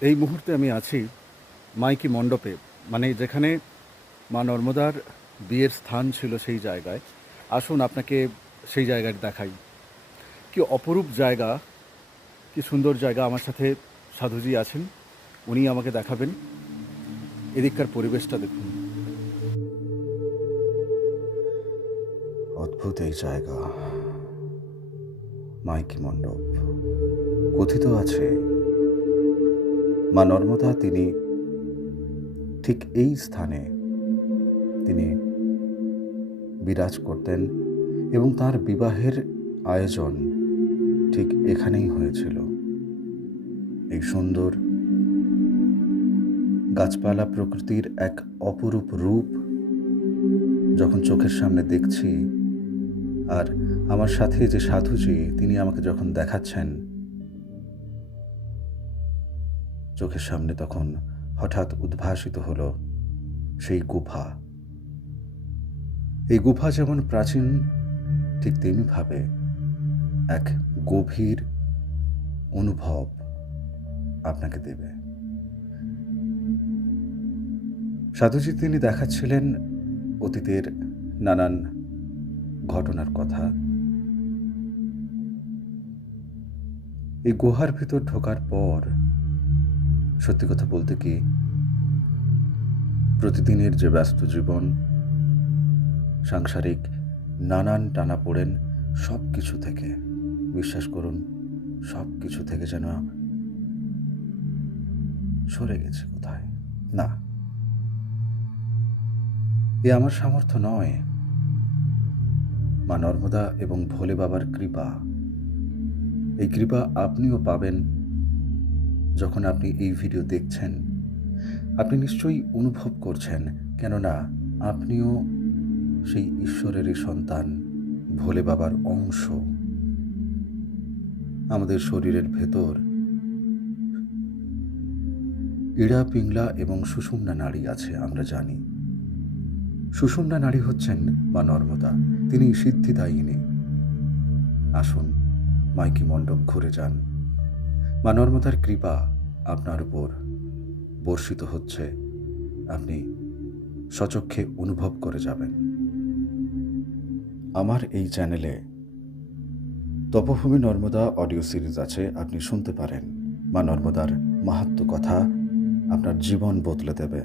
এই মুহূর্তে আমি আছি মাইকি মণ্ডপে, মানে যেখানে মা নর্মদার বিয়ের স্থান ছিল সেই জায়গায়। আসুন আপনাকে সেই জায়গায় দেখাই। কি অপরূপ জায়গা, কি সুন্দর জায়গা। আমার সাথে সাধুজি আছেন, উনি আমাকে দেখাবেন। এদিককার পরিবেশটা দেখুন। অদ্ভুত এই জায়গা, মাইকি মণ্ডপ। কথিত আছে মা নর্মদা তিনি ঠিক এই স্থানে তিনি বিরাজ করতেন এবং তার বিবাহের আয়োজন ঠিক এখানেই হয়েছিল। এই সুন্দর গাছপালা প্রকৃতির এক অপরূপ রূপ যখন চোখের সামনে দেখছি, আর আমার সাথে যে সাধুজি তিনি আমাকে যখন দেখাচ্ছেন, চোখের সামনে তখন হঠাৎ উদ্ভাসিত হলো সেই গুফা। এই গুফা যেমন প্রাচীন, ঠিক তেমনিভাবে এক গভীর অনুভব আপনাকে দেবে। সাধুজি তিনি দেখাচ্ছিলেন অতীতের নানান ঘটনার কথা। এই গুহার ভিতর ঢোকার পর সত্যি কথা বলতে কি, প্রতিদিনের যে ব্যস্ত জীবন, সাংসারিক নানান টানাপোড়েন, সব কিছু থেকে, বিশ্বাস করুন, সব কিছু থেকে যেন সরে গেছে কোথায়। না, এ আমার সামর্থ্য নয়, মা নর্মদা এবং ভোলে বাবার কৃপা। এই কৃপা আপনিও পাবেন যখন আপনি এই ভিডিও দেখছেন। আপনি নিশ্চয়ই অনুভব করছেন, কেননা আপনিও সেই ঈশ্বরেরই সন্তান, ভোলে বাবার অংশ। আমাদের শরীরের ভেতর ইড়া, পিংলা এবং সুষুম্না নাড়ি আছে, আমরা জানি। সুষুম্না নাড়ি হচ্ছেন মা নর্মদা, তিনি সিদ্ধিদায়িনী। আসুন মাইকি মণ্ডপ ঘুরে যান। মা নর্মদার কৃপা আপনার উপর বর্ষিত হচ্ছে, আপনি সচক্ষে অনুভব করে যাবেন। আমার এই চ্যানেলে তপভূমি নর্মদা অডিও সিরিজ আছে, আপনি শুনতে পারেন। মা নর্মদার মাহাত্ম্য কথা আপনার জীবন বদলে দেবে।